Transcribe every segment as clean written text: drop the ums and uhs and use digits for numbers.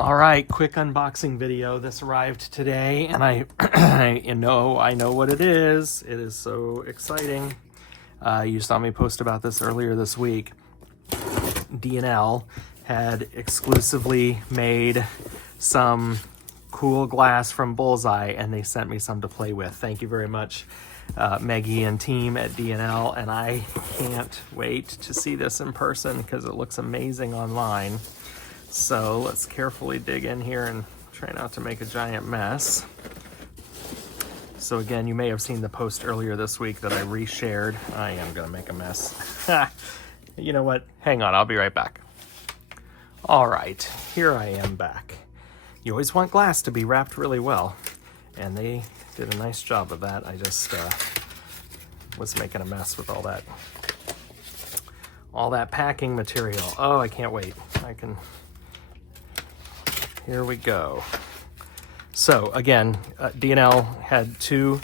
All right, quick unboxing video. This arrived today, and I know what it is. It is so exciting. You saw me post about this earlier this week. D&L had exclusively made some cool glass from Bullseye, and they sent me some to play with. Thank you very much, Maggie and team at D&L, and I can't wait to see this in person because it looks amazing online. So let's carefully dig in here and try not to make a giant mess. So again, you may have seen the post earlier this week that I reshared. I am gonna make a mess. You know what? Hang on, I'll be right back. All right, here I am back. You always want glass to be wrapped really well, and they did a nice job of that. I just was making a mess with all that packing material. Oh, I can't wait. Here we go. So again, D&L had two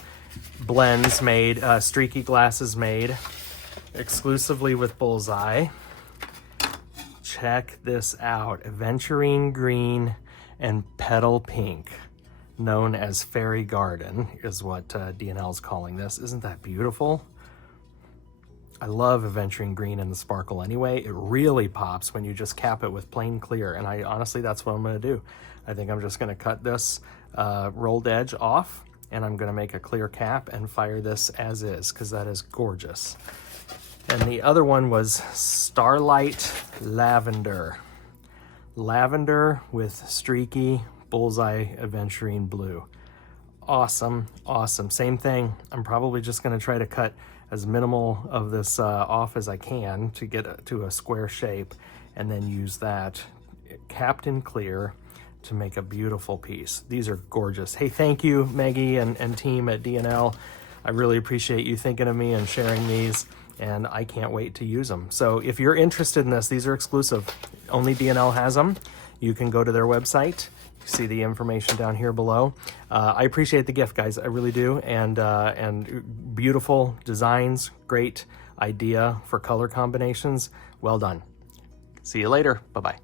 blends made, streaky glasses made exclusively with Bullseye. Check this out. Aventurine green and petal pink, known as Fairy Garden, is what D&L is calling this. Isn't that beautiful? I love aventurine green in the sparkle anyway. It really pops when you just cap it with plain clear, and honestly, that's what I'm gonna do. I think I'm just gonna cut this rolled edge off, and I'm gonna make a clear cap and fire this as is, because that is gorgeous. And the other one was Starlight Lavender. Lavender with streaky Bullseye aventurine blue. Awesome, awesome. Same thing. I'm probably just gonna try to cut as minimal of this off as I can to get to a square shape, and then use that capped in clear to make a beautiful piece. These are gorgeous. Hey, thank you, Maggie and team at D&L. I really appreciate you thinking of me and sharing these, and I can't wait to use them. So if you're interested in this, these are exclusive. Only D&L has them. You can go to their website. See the information down here below. I appreciate the gift, guys. I really do. And beautiful designs, great idea for color combinations. Well done. See you later. Bye-bye.